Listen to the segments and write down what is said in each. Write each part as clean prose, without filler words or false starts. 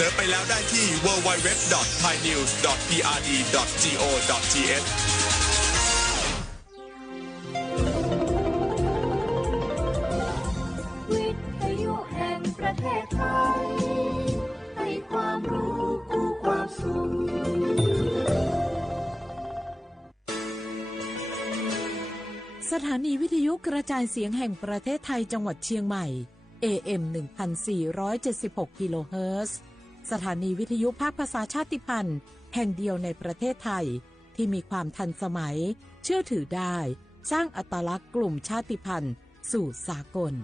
นอไปแล้วได้ที่ www.thainews.prd.go.th วิทยุแห่งประเทศไทยให้ความรู้กู้ความสุขสถานีวิทยุกระจายเสียงแห่งประเทศไทยจังหวัดเชียงใหม่ AM 1476 กิโลเฮิรตซ์สถานีวิทยุภาคภาษาชาติพันธุ์แห่งเดียวในประเทศไทยที่มีความทันสมัยเชื่อถือได้สร้างอัตลักษณ์กลุ่มชาติพันธุ์สู่สากล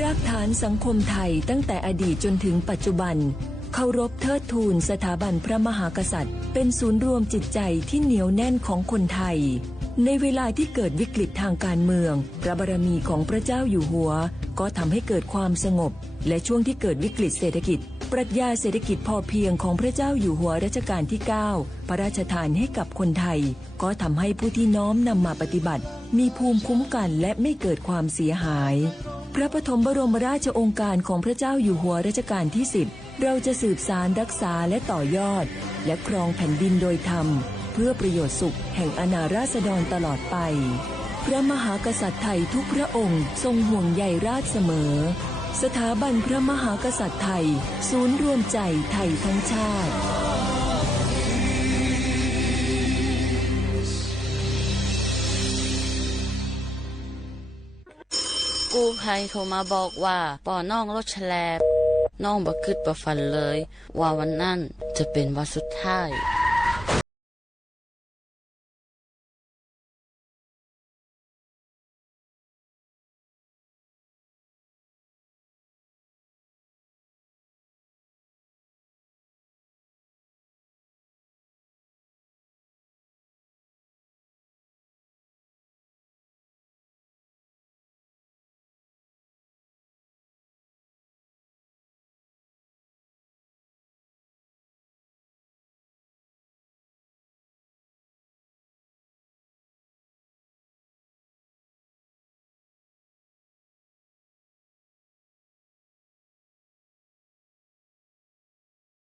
รากฐานสังคมไทยตั้งแต่อดีตจนถึงปัจจุบันเคารพเทิดทูนสถาบันพระมหากษัตริย์เป็นศูนย์รวมจิตใจที่เหนียวแน่นของคนไทยในเวลาที่เกิดวิกฤตทางการเมืองพระบารมีของพระเจ้าอยู่หัวก็ทำให้เกิดความสงบและช่วงที่เกิดวิกฤตเศรษฐกิจปรัชญาเศรษฐกิจพอเพียงของพระเจ้าอยู่หัวรัชกาลที่ 9พระราชทานให้กับคนไทยก็ทำให้ผู้ที่น้อมนำมาปฏิบัติมีภูมิคุ้มกันและไม่เกิดความเสียหายพระปฐมบรมราชโองการของพระเจ้าอยู่หัวรัชกาลที่ 10เราจะสืบสานรักษาและต่อยอดและครองแผ่นดินโดยธรรมเพื่อประโยชน์สุขแห่งอาณาราษฎรตลอดไปพระมหากษัตริย์ไทยทุกพระองค์ทรงห่วงใยราชเสมอสถาบันพระมหากษัตริย์ไทยศูนย์รวมใจไทยทั้งชาติกู้ภัยโทรมาบอกว่าป่อน้องรถแฉลบน้องบ่คิดบ่ฝันเลยว่าวันนั้นจะเป็นวันสุดท้าย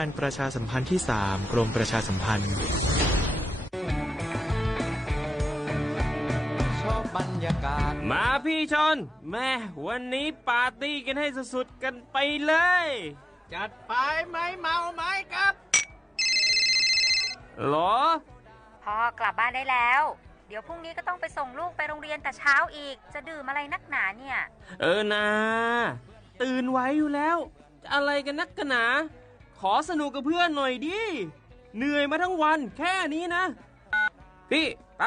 การประชาสัมพันธ์ที่ 3 กรมประชาสัมพันธ์ชอบบรรยากาศมาพี่ชนแม่วันนี้ปาร์ตี้กันให้สุดๆกันไปเลยจัดไปไหมเมาไหมครับหรอพ่อกลับบ้านได้แล้วเดี๋ยวพรุ่งนี้ก็ต้องไปส่งลูกไปโรงเรียนแต่เช้าอีกจะดื่มอะไรนักหนาเนี่ยนะตื่นไว้อยู่แล้วอะไรกันนักกันหนาขอสนุกกับเพื่อนหน่อยดิเหนื่อยมาทั้งวันแค่นี้นะพี่ไป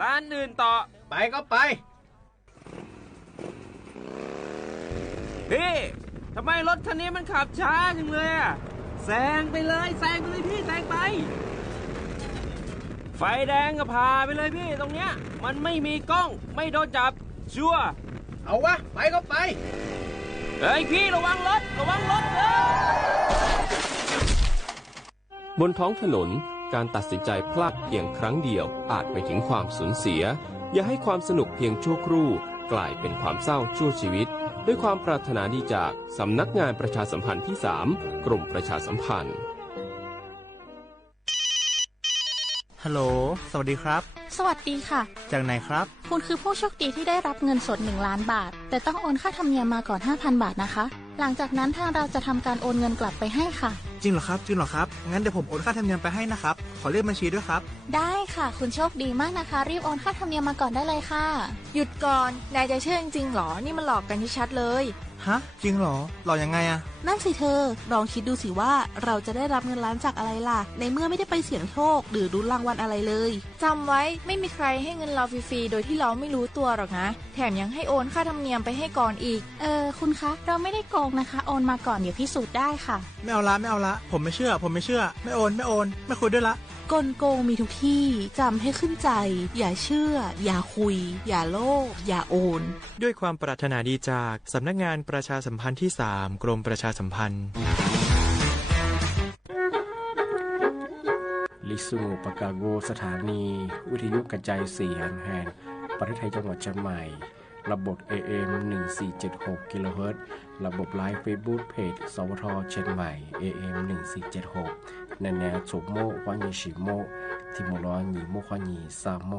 ร้านอื่นต่อไปก็ไปพี่ทำไมรถคันนี้มันขับช้าจังเลยอะแซงไปเลยพี่แซงไปไฟแดงก็พาไปเลยพี่ตรงเนี้ยมันไม่มีกล้องไม่โดนจับชัวร์เอาวะไปก็ไปเฮ้ยพี่ระวังรถบนท้องถนนการตัดสินใจพลาดเพียงครั้งเดียวอาจไปถึงความสูญเสียอย่าให้ความสนุกเพียงชั่วครู่กลายเป็นความเศร้าชั่วชีวิตด้วยความปรารถนาดีจากสำนักงานประชาสัมพันธ์ที่ 3 กรมประชาสัมพันธ์ฮัลโหลสวัสดีครับสวัสดีค่ะจากไหนครับคุณคือผู้โชคดีที่ได้รับเงินสด1 ล้านบาทแต่ต้องโอนค่าธรรมเนียมมาก่อน 5,000 บาทนะคะหลังจากนั้นทางเราจะทำการโอนเงินกลับไปให้ค่ะจริงเหรอครับงั้นเดี๋ยวผมโอนค่าธรรมเนียมไปให้นะครับขอเลขบัญชีด้วยครับได้ค่ะคุณโชคดีมากนะคะรีบโอนค่าธรรมเนียมมาก่อนได้เลยค่ะหยุดก่อนนายจะเชื่อจริงๆหรอนี่มันหลอกกันชัดๆเลยฮะจริงเหรอหลอกยังไงอะนั่นสิเธอลองคิดดูสิว่าเราจะได้รับเงินล้านจากอะไรล่ะในเมื่อไม่ได้ไปเสี่ยงโชคหรือลุ้นรางวัลอะไรเลยจำไว้ไม่มีใครให้เงินเราฟรีๆโดยที่เราไม่รู้ตัวหรอกนะแถมยังให้โอนค่าธรรมเนียมไปให้ก่อนอีกคุณคะเราไม่ได้โกงนะคะโอนมาก่อนเดี๋ยวพิสูจน์ได้ค่ะไม่เอาละผมไม่เชื่อไม่โอนไม่คุยด้วยละกลโกงมีทุกที่จำให้ขึ้นใจอย่าเชื่ออย่าคุยอย่าโลภอย่าโอนด้วยความปรารถนาดีจากสำนักงานประชาสัมพันธ์ที่ 3 กรมประชาสัมพันธ์ลิซูปากาโกสถานีวิทยุกระจายเสียงแห่งประเทศไทยจังหวัดเชียงใหม่ ระบบ AM 1476 กิโลเฮิรตซ์ระบบไลฟ์เฟซบุ๊กเพจสวทเชียงใหม่ AM 1476แนวจุโมฮวานีชิโมทิมร้อนหยีโมฮวานีซาโม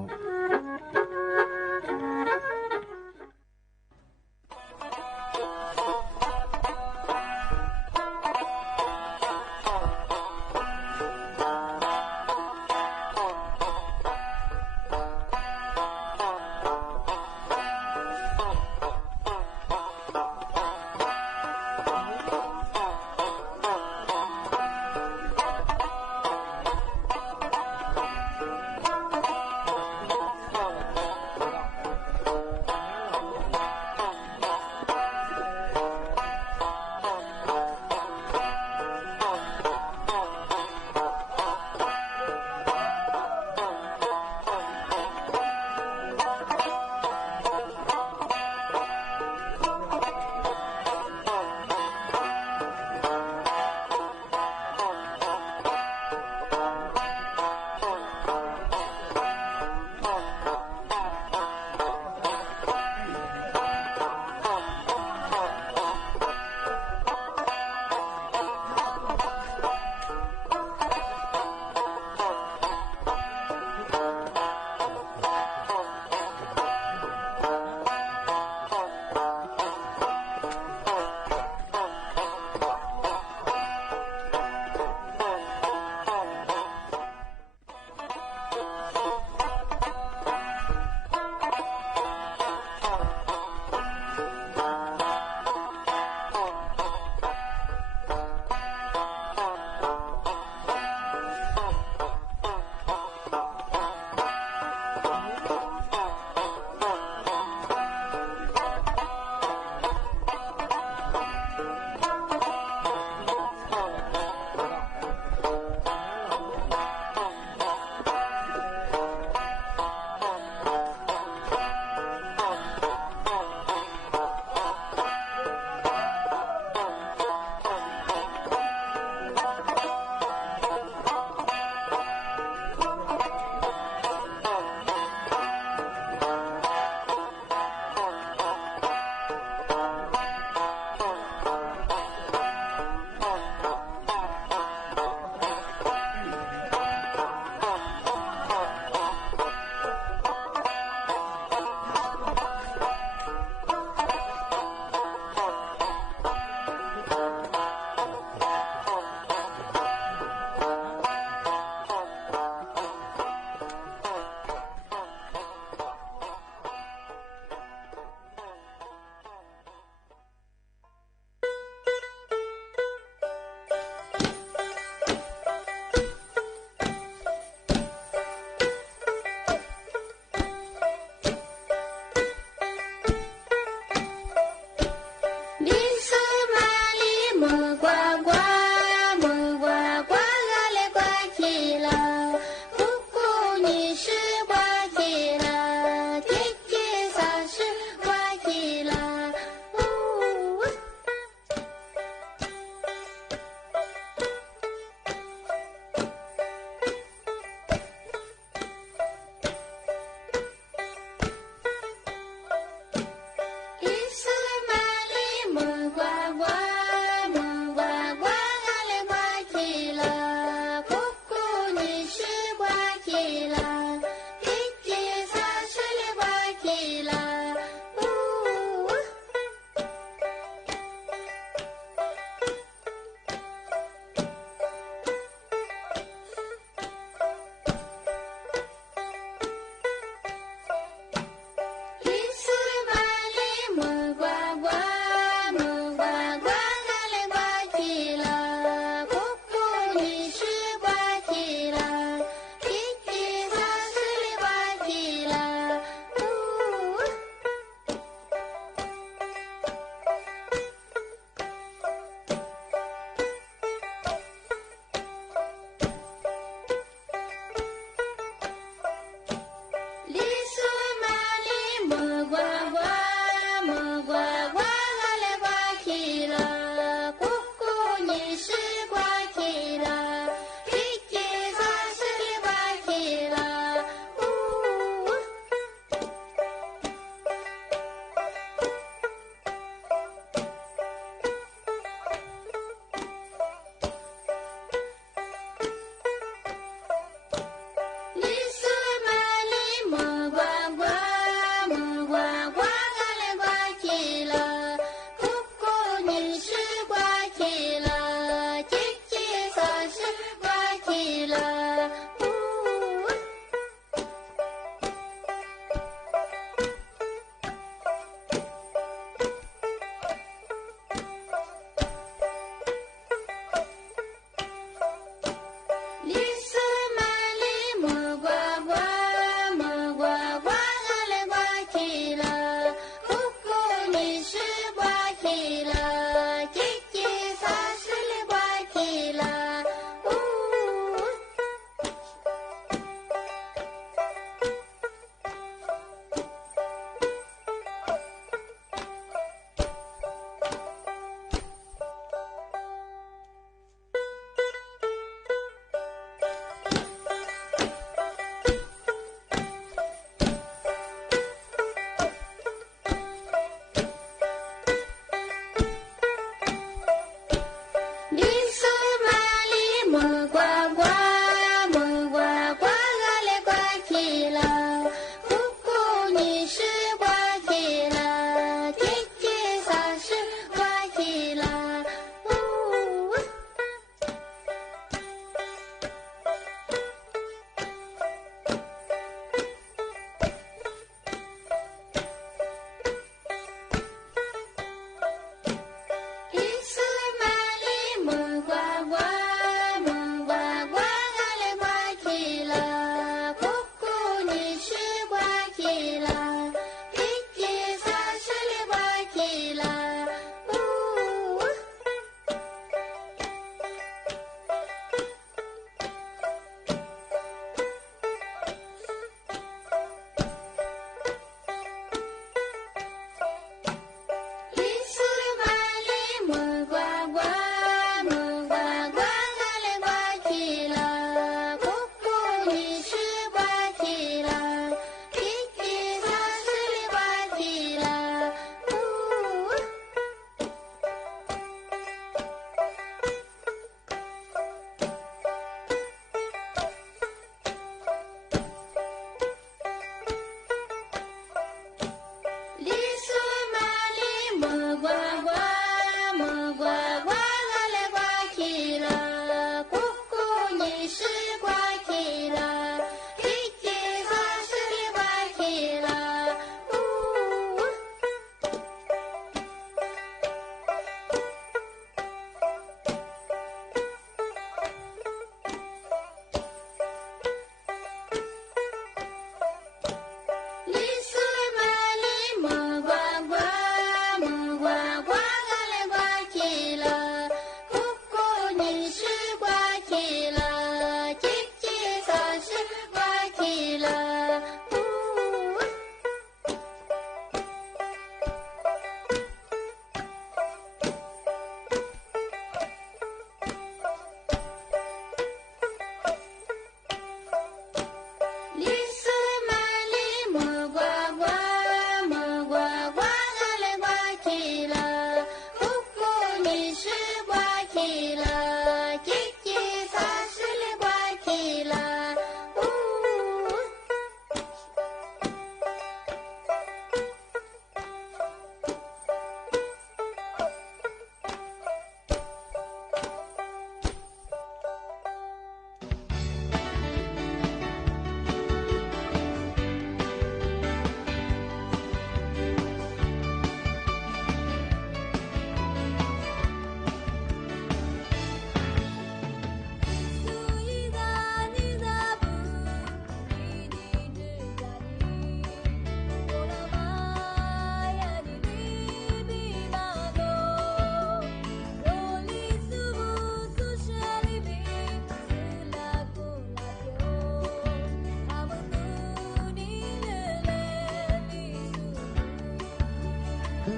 「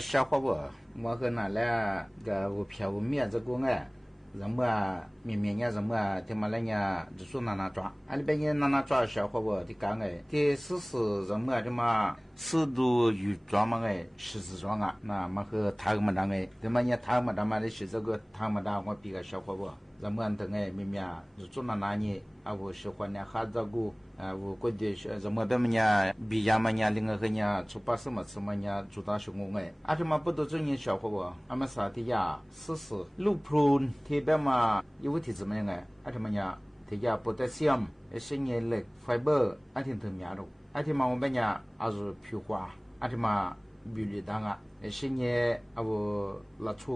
小伙伴我和那来个我票我面子过哎人么面面呀人么他妈来呀就说哪抓啊里边人哪抓小伙伴的讲哎的事实人么他妈适度有抓嘛哎实质抓啊那么和他们当哎他妈呀他们当嘛的是这个他们当我比个小伙伴人么等哎面面就说哪呢啊我喜欢呢哈这个我觉得什么的么呀比较么呀另外个呀出发什么什么呀主打是我哎啊他妈不都专业小伙伴啊么啥的呀事实路普ที่แบบมาอยู่ที่怎么样哎啊他妈呀ที่呀โพแทสเซียมเส้นใยเหล็กไฟเบอร์อ่ะที่ถึงยาดูอ่ะที่มาเป็น呀อ่ะ是ผิวขวาอ่ะที่มาบิลิดังอ่ะเส้นใยอ่ะละชู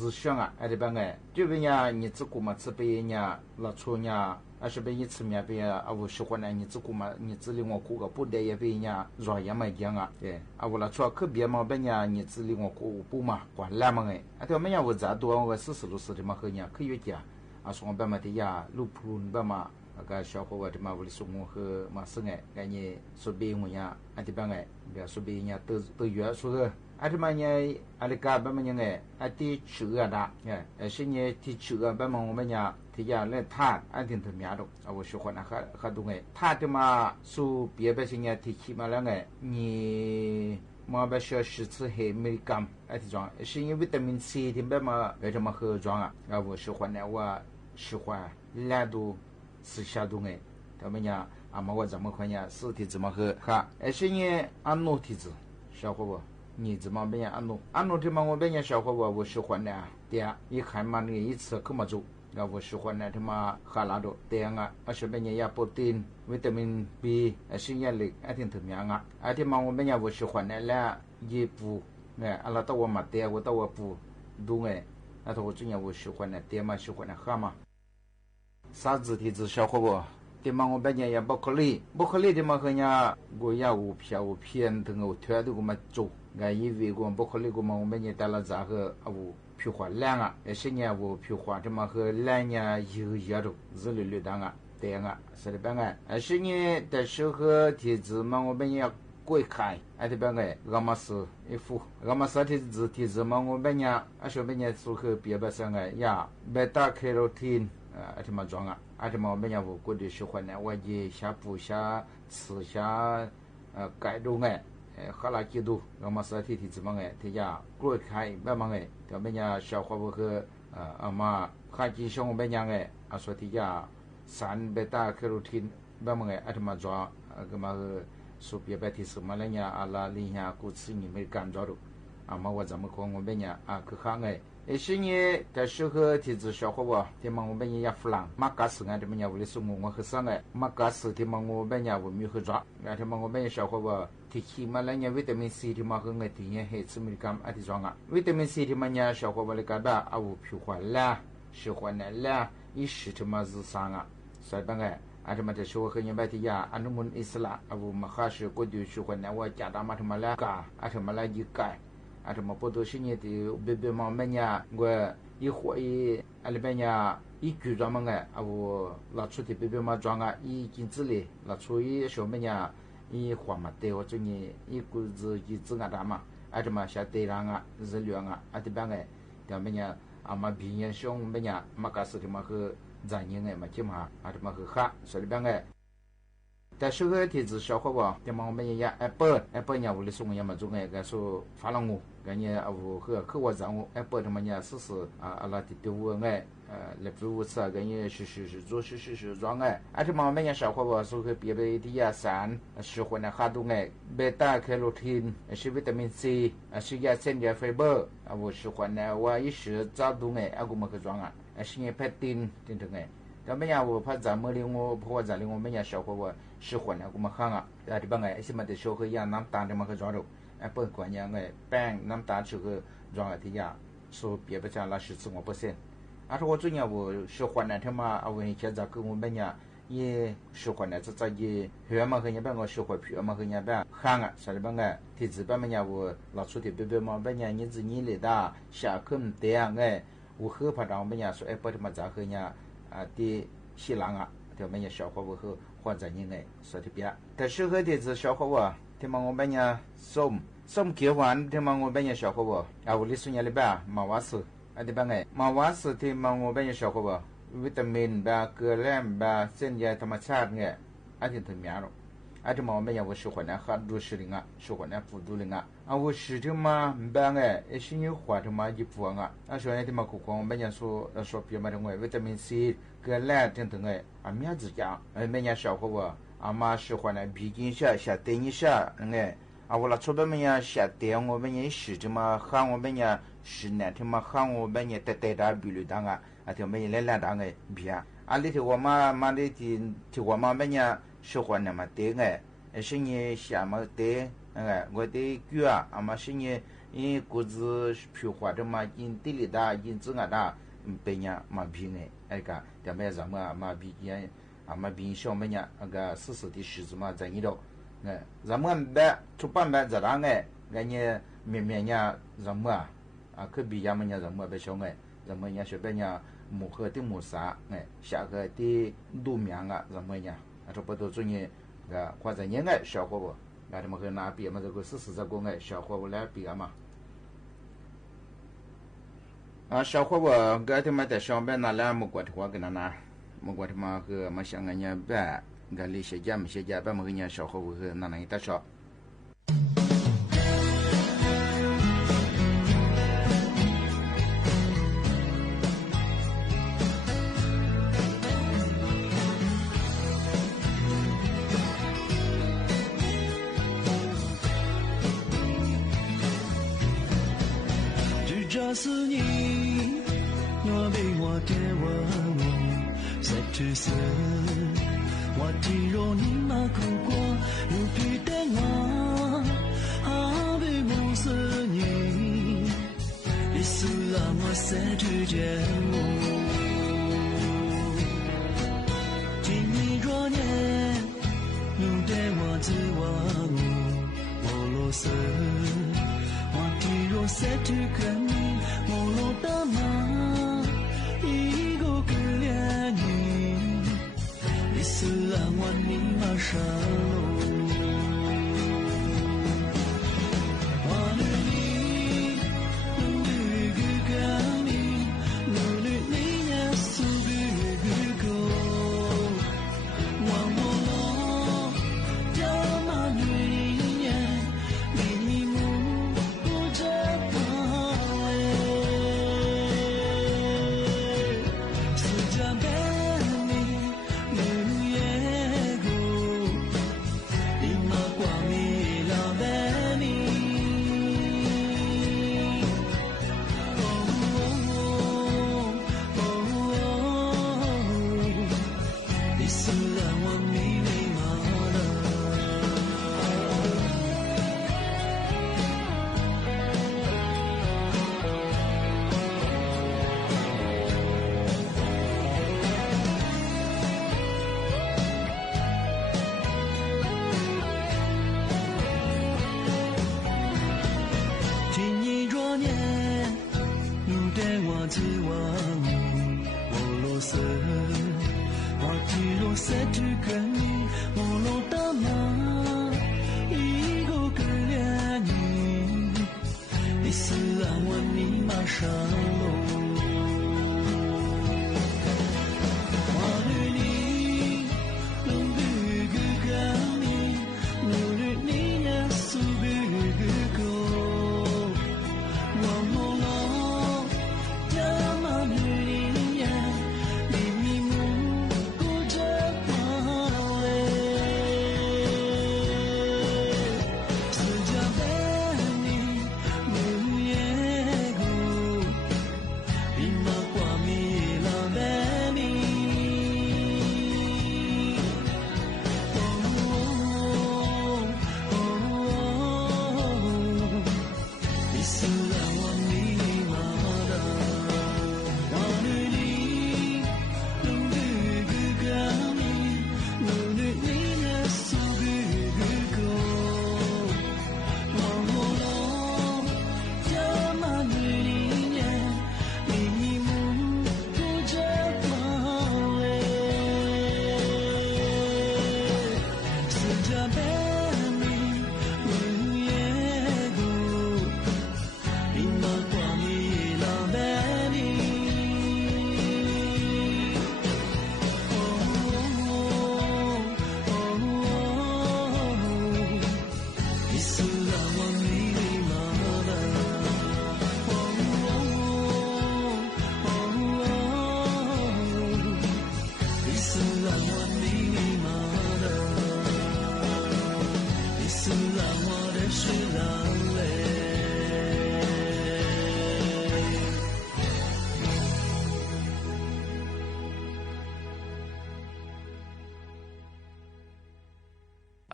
日香啊อ่ะที่เป็นไง这边呀你自古嘛这边呀ละชู呀啊是被一次面边啊我喜欢呢你自古嘛你自里我过个不得也被呀热也没讲啊对啊我了说可别嘛被呀你自里我过不嘛管烂嘛哎啊对么呀我咋多我40的嘛和呀可以讲啊说我嘛的呀路普吧嘛个小伙伴的嘛我的说我和嘛是哎感觉说别我呀啊对吧哎别说别呀都约说个啊对嘛呀啊的干吧嘛呀哎啊的吃啊的哎是呢的吃啊吧嘛我们呀ที่ยาเล่ทาอันที่ถึงยาดอกเอาชวนนะคะดูไงทาที่มาสู่เปียไปสิ่งที่คิดมาแล้วไงนี่มาไปเชื่อ10เฮมิลลิกรัมไอ้ที่จองสิ่งวิตามินซีที่แบบมาเวทมาคือจองอ่ะเอาชวนเนี่ยว่าชวนแล้วดูสื่อชาดูไงแต่ไม่เนี่ยอามาว่าจะมาคนเนี่ยสื่อที่จะมาคือค่ะไอ้สิ่งอันโนที่จะ小伙伴你怎么变安诺ที่มา我变小伙伴我喜欢呢对啊一看嘛你一次可么做เรา喜欢呢ที่มาขาลาโดเตียงอ่ะอาศัยเป็นยาโปรตีนวิตามิน B สิ่งยาเหล็กไอ้ที่ถึงยังอ่ะไอ้ที่มาว่าเป็นยา喜欢呢แล้วยีปูเนี่ยอะไรตัวมาเตียว่าตัวปูดูไงไอ้ตัวจริงๆ我喜欢呢เตียมา喜欢呢ข้ามา啥子ที่จะ小伙伴ที่มาว่าเป็นยาบรอกโคลีที่มาคือเนี่ยกูอยากอุเพียนถึงอุเถื่อที่กูมาจุไงยีวีกูบรอกโคลีกูมาว่าเป็นยาแต่ละจากเอาผิวขวานแรงอ่ะเช่นเนี่ยว่าผิวขวานที่มาคือแรงเนี่ยยืดๆจะลื่นๆดังอ่ะเตียงอ่ะสรุปเป็นไงเช่นเนี่ยแต่ช่วงที่จะมาว่าเป็นเนี่ยกล้วยไข่ไอ้ที่เป็นไงรามาสอีฟูรามาสที่จะมาว่าเป็นเนี่ยไอ้ช่วงเป็นเนี่ยสุขเปียบเป็นไงยาเบต้าแคโรทีนไอ้ที่มาจงอ่ะไอ้ที่มาว่าเป็นเนี่ยว่ากูดีสุขเนี่ยว่าจีชาปูชา刺ชาไก่ดูไงข้าราชดูเรามาสถิติจะมังไงที่ยากล้วยไข่แบบมังไงแต่เป็นยาชาวขวบคือมาข้าจีชงเป็นยังไงอาศัยที่ยาสารเบต้าแคโรทีนแบบมังไงอาจจะมาจ่อก็มาสุเปียแบบที่สมัยนี้อาลาลียากุศินิมีการจ่อดูมาว่าจะมาคงเป็นยาคือข้างไงสิ่งนี้แต่ช่วงที่จะชาวขวบที่มังเป็นยาฝรั่งมักกะสึงไงที่มันยาวิลิสุงงคือสังไงมักกะสึที่มังเป็นยาวิมีคือจ่อที่มังเป็นชาวขวบที่ขี้มาแล้วเนี่ยวิตามินซีที่มาคือไงที่เนี่ยเฮสมิลลิกรัมอธิจงอ่ะวิตามินซีที่มันเนี่ยชาวขวบเลยก็แบบเอาผิวขวานละผิวขวานละอีสิที่มาจะสังอ่ะใช่ปะไงอาจจะมาจะช่วยคือเนี่ยแบบที่ยาอนุมูลอิสระเอามาฆ่าเชื้อก็ดูผิวขวานเนี่ยว่าจะทำมาทำมาแล้วก็อาจจะมาแล้วยืดไก่อาจจะมาพูดถึงสิ่งที่เบบๆมันเนี่ยว่าอีหัวอีอะไรแบบเนี่ยอีกุจามันไงเอาลักษณะที่เบบๆมาจังอ่ะอีกินจิเลยลักษณะอีชาวมันเนี่ย一花嘛对我中意一股子一整个大嘛，而且嘛下对上啊、热量啊，而且边个，对么呀，啊嘛平原上么呀，嘛假使的嘛去咱人个嘛起码，而且嘛去哈，所以边个。但是个天子小伙伴，对嘛我们也Apple呀，我的送呀嘛中个个说发了我，个呢我和我让我Apple他们呀试试啊，阿拉的对我个。来比如说个呢是做装个，而且嘛我们也小伙伴说个别的的呀三，喜欢的哈多个贝塔แคโรทีน是维他命 C， 是亚碘的 fiber， 我喜欢的我也是找多个，我们去装啊，是呢 pectin 等等个。แต่ไม่อยากว่าพระจำเมื่อเลี้ยงวัวเพราะว่าจะเลี้ยงวัวไม่อยากชอบเพราะว่าชื่อคนเนี่ยกูมาข้างอ่ะแต่ที่บางไงไอ้ที่มันจะโชว์คือยาน้ำตาลที่มันคือจอดุแอปเปิลกว่ายังไงแป้งน้ำตาลชื่อคือจอที่ยาสูบเปียประจานละ15%อ่ะถ้าว่าจุดเนี่ยว่าชื่อคนเนี่ยที่มาเอาไว้แค่จะคือมันเป็นเนี่ยยี่ชื่อคนเนี่ยจะยี่หัวมันคือเนี่ยเป็นว่าชื่อคนผิวมันคือเนี่ยเป็นข้างอ่ะใช่บางไงที่จะเป็นเนี่ยว่าเราสุดที่เป็นมันเป็นเนี่ยยี่สิบยี่เลยได้ชาขึ้นเตียงไงว่าคือพอเราเป็นเนี่ยส่วนแอปเปิลที่มาจากคือเนี่ยที่西兰啊，他们也小伙伴和换在人类说的别，但是个的是小伙伴，他们我们呢送ส้มเขียวหวานที่มังโงเป็นยาชอบเขาบ่เอาลิสุญญาลิบ้ามาวาสอันนี้เป็นไงมาวาสที่มังโงเป็นยาชอบเขาบ่วิตามินบาเกลือแร่บาเส้นใยธรรมชาติเนี่ยอันนี้ถึงมีอะไรอันที่มังเป็นยาวัชคนนะขาดดูสิลิงะชคนนะฟูดูลิงะเอาวัชที่มาเป็นไงไอ้สิ่งที่หัวที่มาจีบฟังอ่ะอันส่วนนี้ที่มาคุกคงเป็นยาสูบเพียงมาถึงไงวิตามินซีเกลือแร่ถึงไงอันมีอะไรจ้ะไอ้เป็นยาชอบเขาบ่อามาชคนนะบิกินชาชาเตนิชาเนี่ย啊，我那出边么呀？下电我们也是这么喊我们呀，是呢，他妈喊我们呀，带他比率当啊，啊，他们来当个比啊，啊，里头我妈的的我妈们呀，说话那么对个，是你下么对，我的句啊，啊嘛是你，因各自皮话的嘛，因地里大，因自个大，被呀嘛比个，哎个，他们什么嘛比呀，啊嘛比小么呀，那个40的柿子嘛在里头。咱们别出版别这样个，人家面呀什么啊？可比咱们呀什么别小个，咱们呀学别呀木盒的木啥下个的路面啊什么呀？这不都做呢？或者人个小伙不？他们和哪比嘛？这个40这个小伙不来比嘛？小伙不，他们在上边拿来木瓜的话给他拿，木瓜他妈和嘛像人家别。个里些家没些家，把么个人小伙子和哪一搭少。只这是你，我被我给我，谁去死？我只有你那苦过，有皮的我，还被梦死你，你是让我失去节目。今年若年，有的我只我罗斯，我只有失去跟你，我罗的吗？一个可怜你。你是让我你马上我的你努力个干你努力你也是个个我我叫嘛女人你母不知道是这般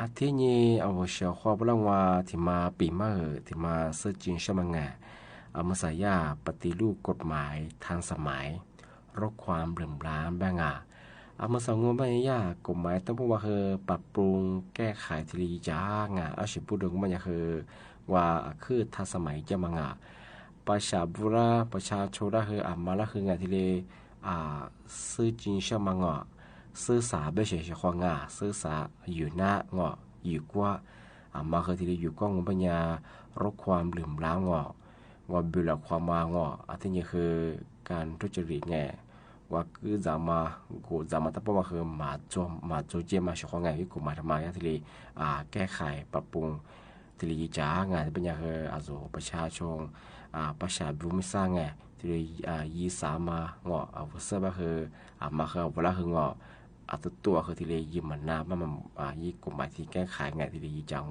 อาทิตย์นี้เอาเชียวความบลังว่าที่มาปีมาที่มาเสื้อจีนชมังงะเอามาใส่ยาปฏิรูปกฎหมายทางสมัยลดความเหลื่อมล้ำแบ่งเอามาสองงบยากฎหมายต้องพูดว่าคือปรับปรุงแก้ไขทีรีจ้างเอาสิพูดถึงมันคือว่าคือทันสมัยจะมังประชาบุระประชาชนละคือมาละคืองานทีรีซื้อจีนชมังซื้อสาไม่ใช่เฉพาะซื้อสาอยู่หน้าอยู่กว่ามาคือทีรีอยู่กว้างปัญญาลดความเหลื่อมล้ำบิลความมาอันนี้คือการทุจริตว่าคือจะมาตั้งเป้าหมายคือมาโจเจมาเฉพาะงานที่กฎหมายทำมาทีรีแก้ไขปรับปรุงทีรีจ้างานที่เป็นอย่างคือประชาชนประชาบุมิสร้างที่ยีสามาเสื้อก็คือมาคือเวลาคือตัวคือที่ยีมันหน้ามันยีกฎหมายที่แก้ไขที่ยีจาง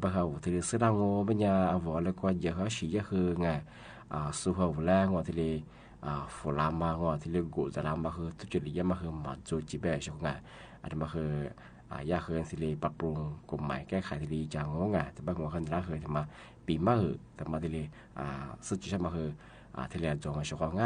บางเขาที่เสื้อโง่เป็นอย่างแล้วก็เยอะเขาชี้คือสู้เขาแรงที่ฝรั่งมาที่เรียกกูจะทำมาคือทุจริตมาคือมาโจจีเบชงอันนี้มาคือยากคือที่ปรับปรุงกฎหมายแก้ไขที่จางแต่บางคนละคือที่มาปีมาแต่มาที่สุดที่มาคือที่เรียนจงมาชง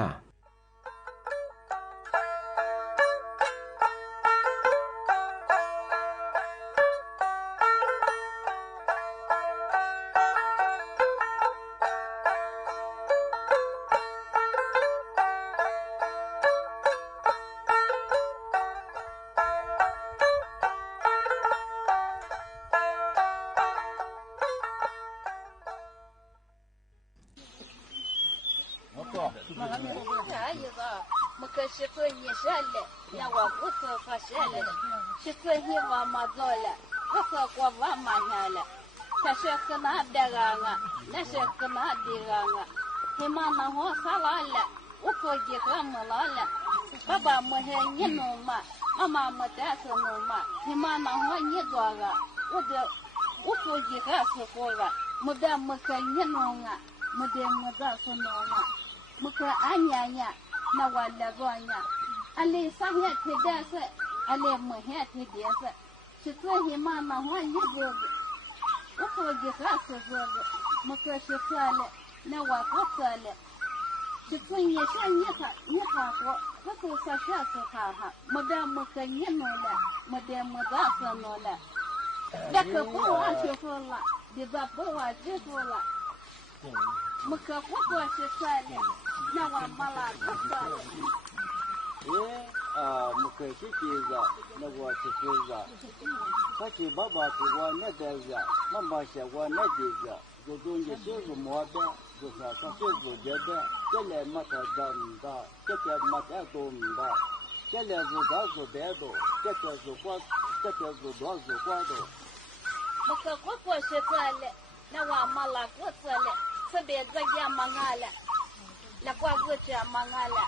มุกอันยายะนวันละก้อนยะอะไรสักอย่างที่เดสอะไรมือเหตุที่เดสชิตัวหิมะมาหัวยิ่งบุกอุปกิจสุดมุกชิตัวเลยนว่าก็ตัวเลยชิตัวยิ่งช่วยยิ่งค่ะก็คือสักอย่างสุดท้ายมุดมุกยิ่งโน่ละมุดมุดสโน่ละเด็กผู้ว่าชิตัวละเด็กผู้ว่าชิตัวละมุกผู้ว่าชิตัวเลยนว่ามาลาก็ตัวเลยmuka kiki za na wace za kake baba ki wa na da za mama sha wa na de za go don je se go mo da go sa sa se go je da kele mata dan da kele mata do da kele zo da zo de do kele zo kwa kele zo do zo kwa do muka ko se tsale na wa mala ko tsale sabe za ya mangala la kwa go cha mangala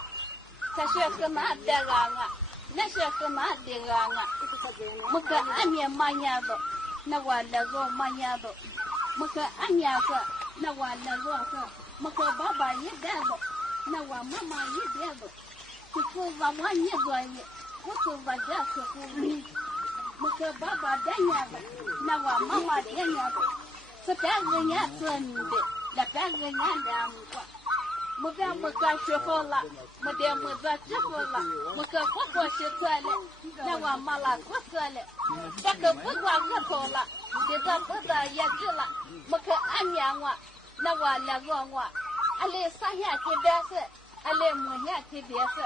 kashe ma daganga na she ma daganga muka anya manyado na wala go manyado muka anya ka na wala go ka muka baba yi dado na wa mama yi dado ku va wanye doye ku va ja ku muka baba danya na wa mama danya so ta ganya tsande da ta ganya da mu muka shofola muka chofola muka kokwa shetale na wa mala kosale taka bugwa kola deda buda yajila muka anyangwa na wa lagongwa ale sahya ke bese ale muhya ke bese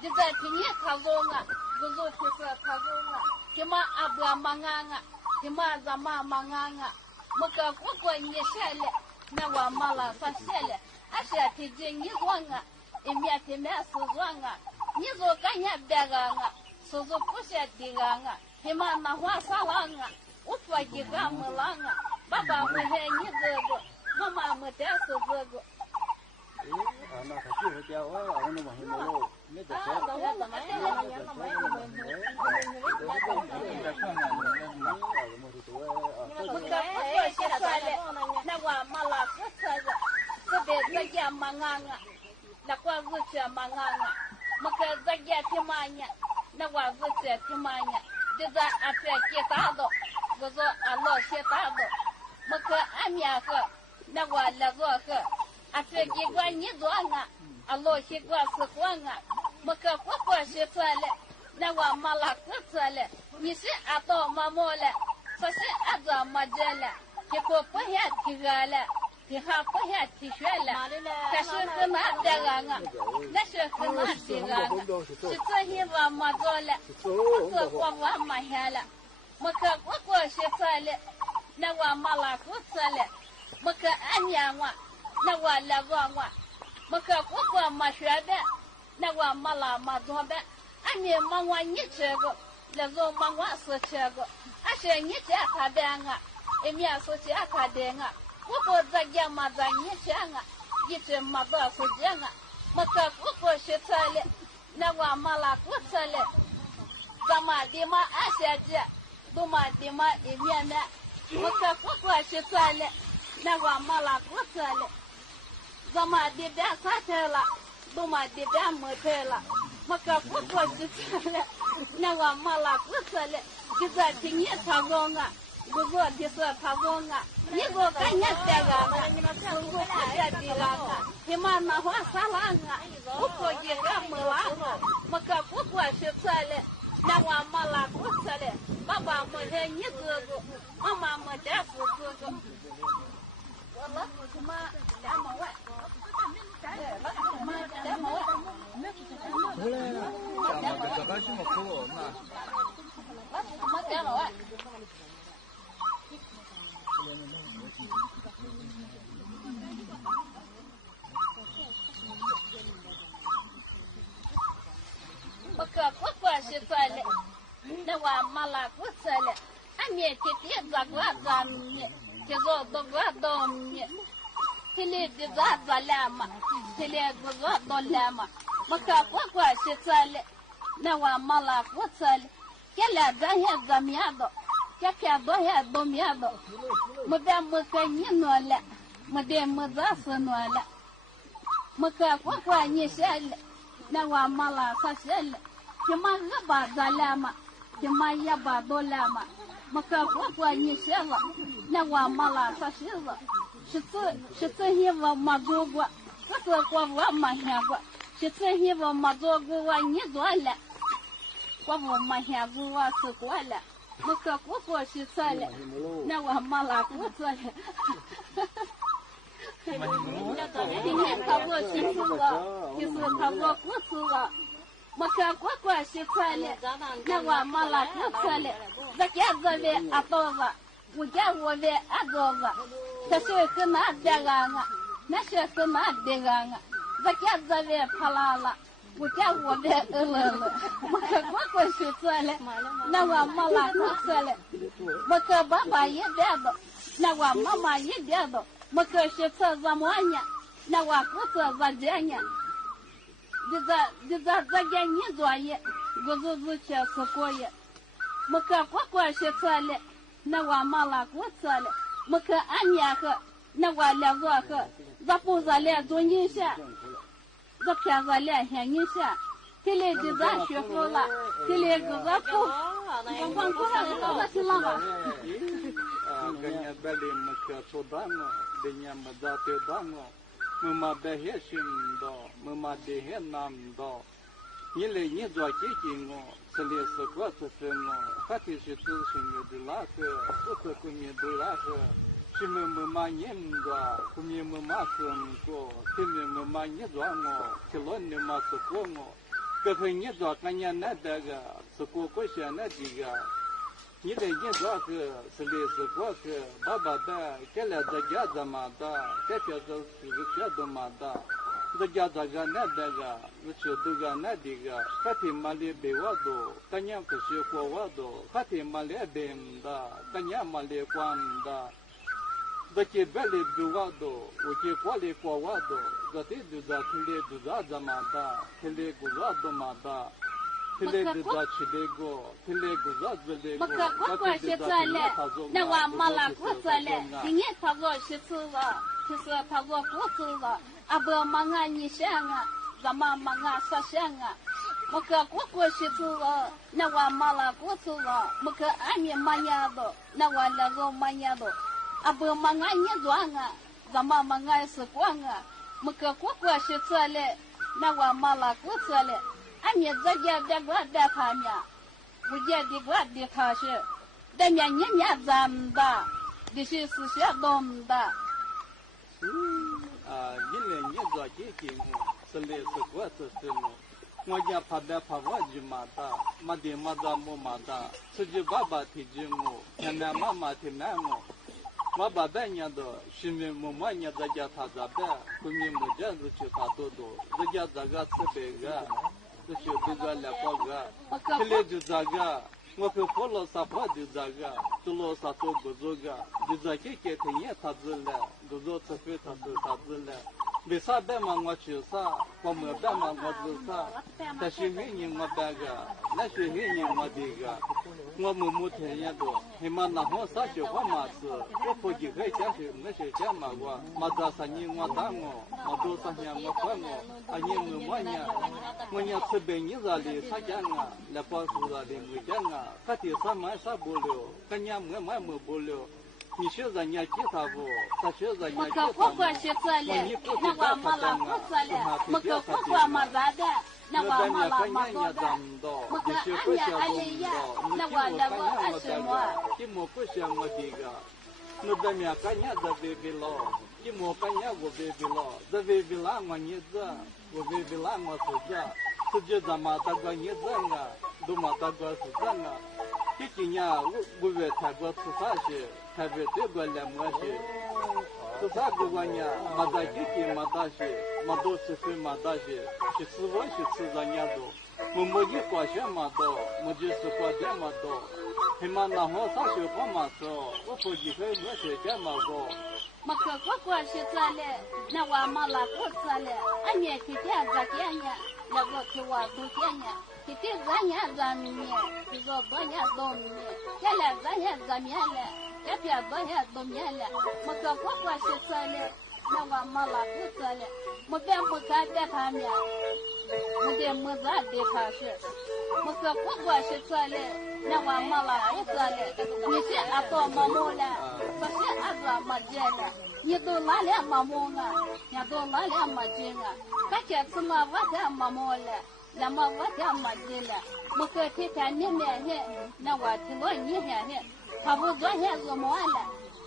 deda tinye kazonga gozo kesa kazonga kima abwa manganga kima zama manganga muka kokwa nyeshale na wa mala sashele asha tije nyizwanga emya temya sozwanga nyizo kanya daganga sozo pusha diganga hima na hwa salanga utwa gigamulanga baba muhe nyizo mama mutaso zogo ana kaki hoja wa ana mahimolo ne da sa na wa mala kusaga sabe zagya manganga na kwa zuciya manganga muka zagya timanya na wa zuciya timanya da za a fake ta do 我说俺老些大的，我可俺面喝，那我那个喝，俺这几个你做啊，俺老些个是光啊，我可我是错了，那我妈拉个错了，你是俺到妈妈了，说是俺做妈这了，结果不下提个了。你还不下提学了，可是很难的啊，那是很难的啊，是这些我没做了，我我没下了，我可我是错了，那我没拉过错了，我可俺娘我，那我来我可我没学的，那我没拉没做的，俺娘没我你这个，那个没我是这个，俺是你家他的啊，一面是家他的啊。我在家嘛在你家啊，一直没到时间啊，我可我是错了，那我没拉过错了，咱们的嘛俺下去，都嘛的嘛一面的，我可我是错了，那我没拉过错了，咱们的边啥去了，都嘛的边没去了，我可我是错了，那我没拉过错了，就在今年才讲啊。我说的是他讲啊，你说干人这个啊，中国不这地方啊，你们那话啥啦啊？我过去个没啦了，我可我是错了，那我没拉过错了，爸爸没得你这个，妈妈没得是这个，我那什么2毛万，那什么2毛万，这个什么苦嘛？那什么2毛万。我可我是错了，那我没拉过错了，俺面天天咋个咋面，就说都个都面，天天就咋了嘛，天天个都了嘛，我可我是错了，那我没拉过错了，现在咱也怎么样的？这片多些都面的，没得没给你弄了，没得没咋事弄了，没给我你写了，那我没拉啥写了，起码200咋了嘛，起码100多了嘛，没给我你写了，那我没拉啥写了，是这些我没做过，这是我没想过，是这些我没做过我你做了，我没想过我是过了。我可我是错了，那我没拉过错了。今天他我是错了，就是他我过错了。我可我是错了，那我没拉过错了。这家子的阿多子，我家我的阿多子，这是很难的啊，那是很难的啊。这家子的怕了。我家我的了，我可我是错了，那我没拉过错了，我可爸爸也点的，那我妈妈也点的，我可是错怎么呢？那我不错怎这呢？这个你做业，我就是去是过业，我可我是错了，那我没拉过错了，我可俺年喝，那我2个喝，这不是来做人生。这片子连下你下，这里就咱学好了，这里就咱不，我光过来我去了吧。Ganha beli maka sodano, denya madate dano, mama beheshindo, mama dehenando. Ile ni zwa kikingo, sele sakwa seno, hati shitu shingo dilake, uta kumye dilake. Shime mama nyenda, kumye mama senko, teme mama nyedwango, kilone masakongo. Kafe nyedwa kanya nadaga, sako kosha nadiga. Nile nyedwa ke, sele sakwa ke, baba da, kela dagya zamada, kefe da suzukya domada. Dagya daga nadaga, uche duga nadiga, kati mali bewado, kanya kushe kwa wado, kati mali bemda, kanya mali kwanda. Dake bele duwado, uke kwale kwawado, zate duza tile duza zamada, tile guza domada, tile duza chilego, tile guza zwelego, kate duza tile tazo na wa mala kusale, inye tazo shitsuwa, kisa tazo kusuwa, abo manga nishanga, zama manga sashanga, 我可过去走了，那我妈了过走了，我可俺也妈呀的，那我那个妈呀的，啊不妈俺也装啊，咱妈妈俺是光啊，我可过去走了，那我妈了过走了，俺也在家别个别他们，我家的个的他是，但面你面咱们的，这是是些东的。因为你做这些是类似过是什么？我家怕的怕我就马达，马的马达木马达，自己爸爸提着木，现在妈妈提奶木。我爸爸年的，是民木妈年在家他咋办？后面木这样子去他多多，在家这个吃白个，就是这个两包个，后来就这个。我可跑了啥跑的这个，做了啥做不做个，就这些给他也他子了，都做吃饭他是他子了。没啥办嘛我去啥，我没办嘛我做啥。但是黑人我办个，那是黑人我这个，我没听人多，他妈那我啥学话嘛是，我估计还讲是那些讲嘛我，嘛这3年我打我多3年我管我，年没我年，我年吃饭你这里啥讲啊，来报数这里没讲啊。他的啥买啥不了，跟人没买没不了。你学人家吉他不？他学人家吉他不？我可不管是这里，那我妈了不这里，我可不管嘛咋的，那我妈了嘛做的，我可俺也俺也呀，那我那个俺什么？你莫不想我这个，那咱们干人在外边了，你莫干人我外边了，在外边拉我儿子，我外边拉我孙子。自己咱妈大哥也这样啊，都妈大哥是这样啊。这几年我为泰国吃啥去，台北这个两毛去，吃啥个玩意？马大姐姐马大去，马多吃饭马大去，去吃我去吃人家多，我没去刮血马多，没去吃刮点马多，他妈那好啥学话嘛说，我估计会没学点马多。我可过去这里，那我妈了过这里，俺也去点这点呢。那个去我都见呢，去这咱家咱们呢，去做多年都呢，现在咱家咱面了，这边多年都面了，我可过去这里，那我妈了不这里，我别不看别他面，我得没咋的他是，我可过去这里，那我妈了不这里，你是俺做妈妈了，不是俺做妈姐了。你都拿了妈妈啊，你都拿了妈姐啊，他这次嘛我家妈妈了，那么我家妈姐了，我可天天你面呢，那我听我你看呢，他不昨天做么了，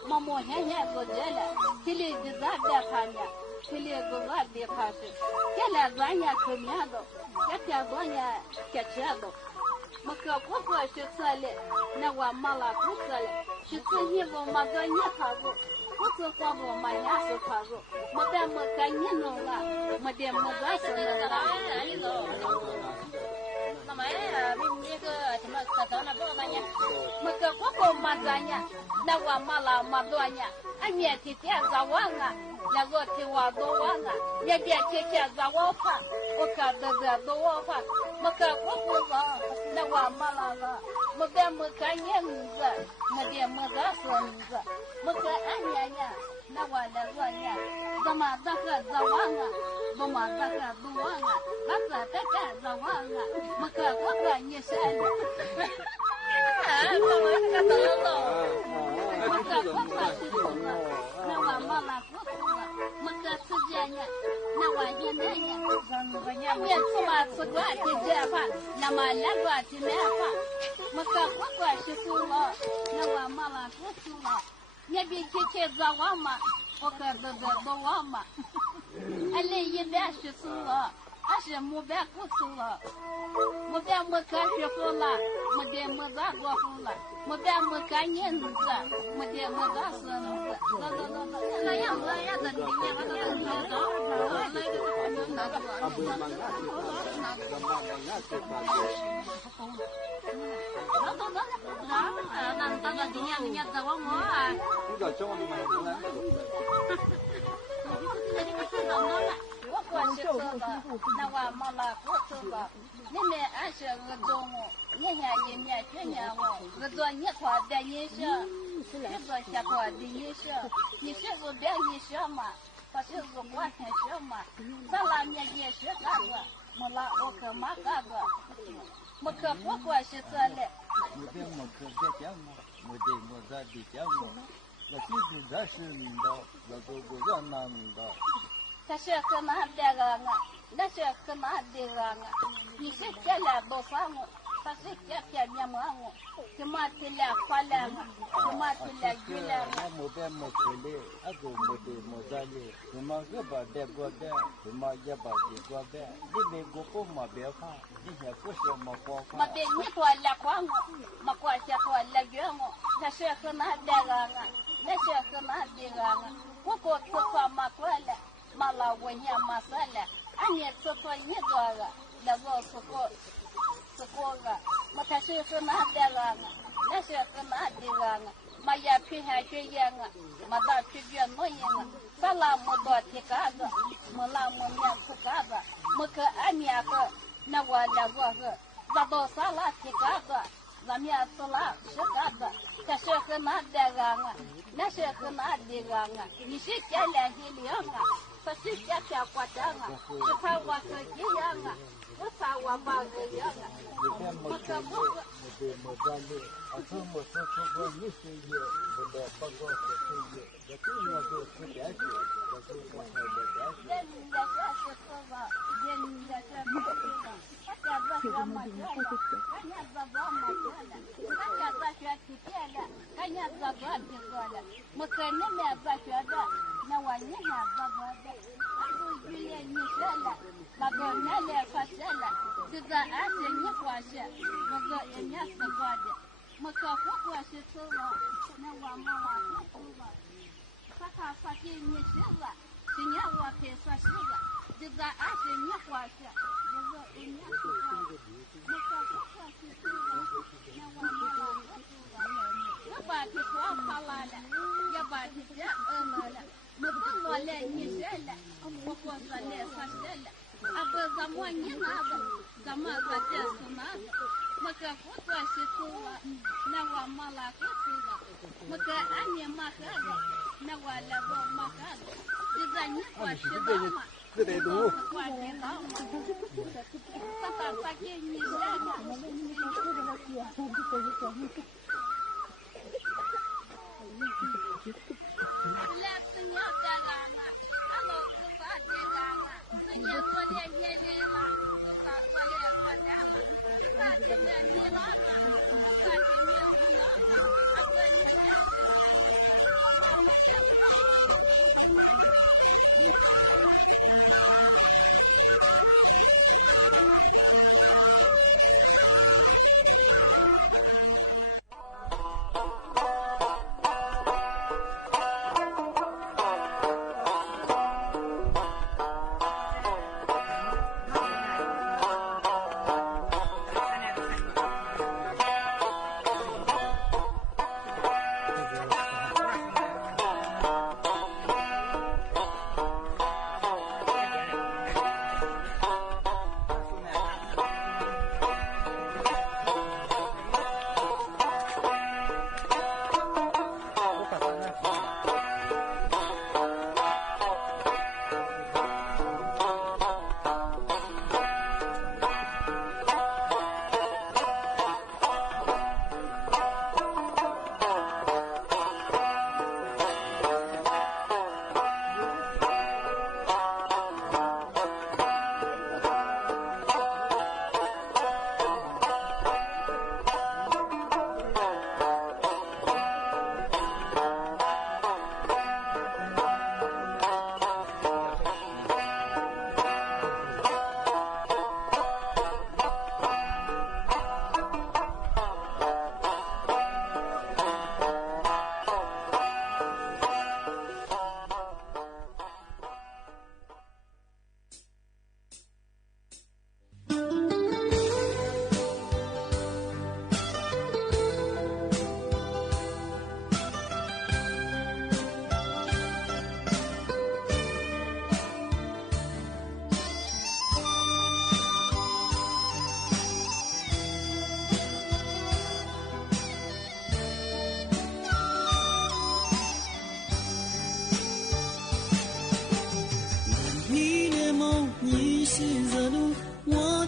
妈妈天天做这了，这里就咱别看呢，这里就咱别看是，现在咱也吃面的，这天咱也吃吃的。我可不过去这里，那我妈了不这里，去这衣服嘛个你看过。不是说我们也是他说，我在没干你弄了，没得没干什么了。那么那个什么可到那不那呢？我个婆婆嘛这样，那我妈了嘛多呢，俺面天天在玩啊，那个天我都玩啊，人家天天在我怕，我看到这都我怕，我个婆婆上，那我妈了，我在没干你子，没得没干什么子。我跟俺爷爷，那我那个呢，怎么这个这玩啊？怎么这个都玩啊？那个这个这玩啊？我跟我跟你说的，我这个都懂，我跟我跟是懂了，那我妈妈不懂了，我跟自己呢，那我现在呢，你吃嘛吃过去这饭，那么那个去那饭，我跟我跟是懂了，那我妈妈不懂了。你别去找我嘛，我可都我嘛，俺来一边去吃了，俺是没别不吃了，没别没看学好了，没别没咋过好了，没别没看人子，没别没咋生子，那样子也是你那个我过去吃了，那我妈了不吃了。你们俺是个中午，你看一年去年我，我做你块的饮食，你做下块的饮食，你是不别饮食嘛？发现是我很小嘛，咱俩年也是干个，没啦我可嘛干个，没可不管是这嘞。没得没可别讲嘛，没得我在别讲嘛，我记住这是的，我都不让难的。他是很难的个啊，那是很难的个啊，你是这俩多少我？他是这片面么我，他妈这俩花俩我，他妈这俩鱼俩我。没得没可嘞，那个没得没在嘞，他妈个把这个的，他妈也把这个的，你没个不没别看，你还不是没花看。没得你多俩花我，没关系多俩鱼我，他是很难的个啊，那是很难的个啊，我过吃饭没过来，没了我也没事了，俺也吃饭一个个，那个吃过。是过个，我他是很难的个，那是很难的个，我也去还去演个，我到去演弄演个，咱俩没多提干子，没啦没面吃干子，没可俺面个，那我那个个，咱都咱俩提干子，咱面吃啦吃干子，他是很难的个，那是很难的个，你是见了一两个，他是见见过的个，是看我是一样个。我啥我把个样啊？我可不是。没在嘞，啊，这么说这个你是也，不得不过是也，这个我都是点些，这是我还得点些。人家这是说吧，人家这是说吧，他家这学没学了，他家这个没学了，他家这学去别了，他家这个去做了，我跟你们这学的，那我你们这个的，俺都语言你学了。那个俺来发现了，这个俺是你关系，那个人家是关的，没可不关系走了，那我们往上走了。他发现你是了，今年我才说是了，这个俺是你关系，那个人家是关的，没可不关系走了，那我们往上走了。我把这说发来了，也把这这了了，没等我来你说了，我说来发现了。啊不，咱们你那个，咱们这就是那个，我可不多是走了，那我没那个走了，我可俺也没喝的，那我那个没喝的，就在你过去的嘛，我是过去的嘛，他给你说来吃鸟的啦嘛，俺老吃啥的啦嘛。人家我的爷爷嘛，他过来过来，他这个你老嘛，他这个你老嘛，他这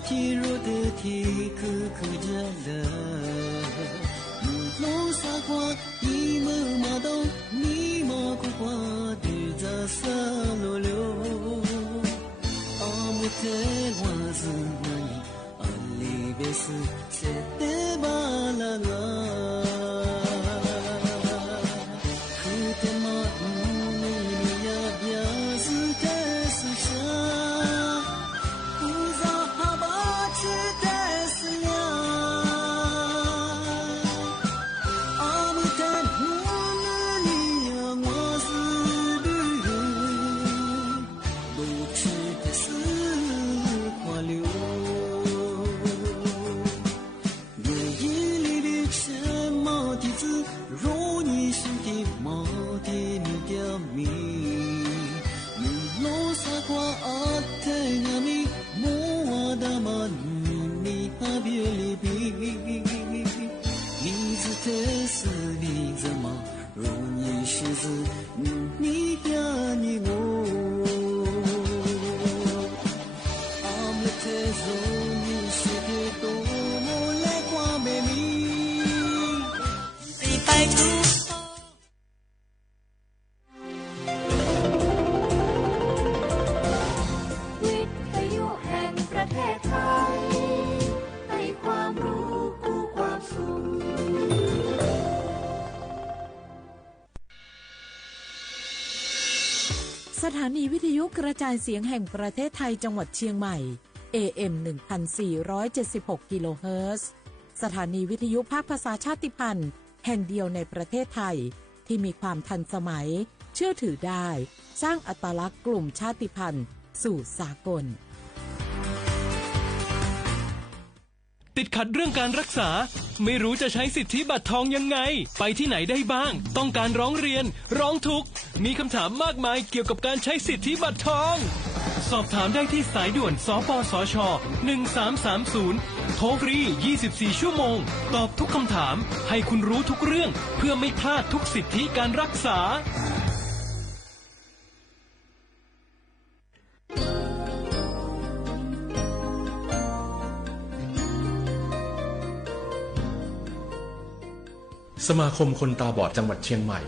体弱的体可可家的，木龙沙瓜一么马东，你马苦瓜的在沙罗流，阿木特瓦子那里阿里贝斯塞德巴拉拉。สถานีวิทยุกระจายเสียงแห่งประเทศไทยจังหวัดเชียงใหม่ AM 1476 กิโลเฮิรตซ์สถานีวิทยุภาคภาษาชาติพันธุ์แห่งเดียวในประเทศไทยที่มีความทันสมัยเชื่อถือได้สร้างอัตลักษณ์กลุ่มชาติพันธุ์สู่สากลติดขัดเรื่องการรักษาไม่รู้จะใช้สิทธิบัตรทองยังไงไปที่ไหนได้บ้างต้องการร้องเรียนร้องทุกข์มีคำถามมากมายเกี่ยวกับการใช้สิทธิบัตรทองสอบถามได้ที่สายด่วนสปสช1330โทรฟรี24ชั่วโมงตอบทุกคำถามให้คุณรู้ทุกเรื่องเพื่อไม่พลาดทุกสิทธิการรักษาสมาคมคนตาบอดจังหวัดเชียงใหม่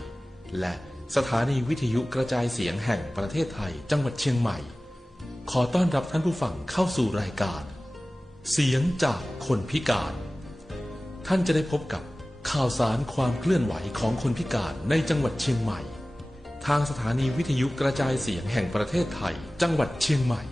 และสถานีวิทยุกระจายเสียงแห่งประเทศไทยจังหวัดเชียงใหม่ขอต้อนรับท่านผู้ฟังเข้าสู่รายการเสียงจากคนพิการท่านจะได้พบกับข่าวสารความเคลื่อนไหวของคนพิการในจังหวัดเชียงใหม่ทางสถานีวิทยุกระจายเสียงแห่งประเทศไทยจังหวัดเชียงใหม่